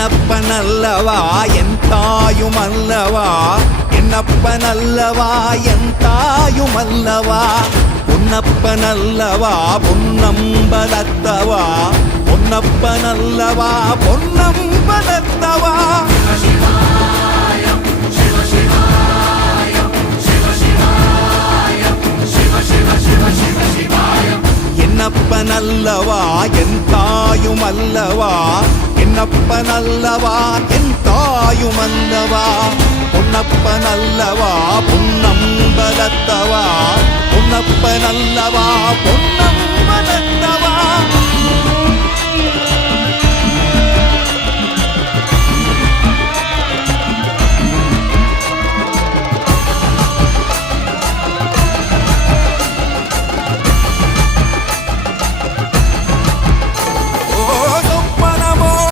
என்னப்பனல்லவா என் தாயுமல்லவா, என்னப்பனல்லவா என் தாயுமல்லவா, பொன்னப்பனல்லவா பொன்னம்பலத்தவா, பொன்னப்பனல்லவா பொன்னம்பலத்தவா. என்னப்பனல்லவா என் தாயுமல்லவா, என்னப்பனல்லவா என் தாயுமல்லவா, பொன்னப்பனல்லவா பொன்னம்பலத்தவா, பொன்னப்பனல்லவா பொன்னம்பலத்தவா.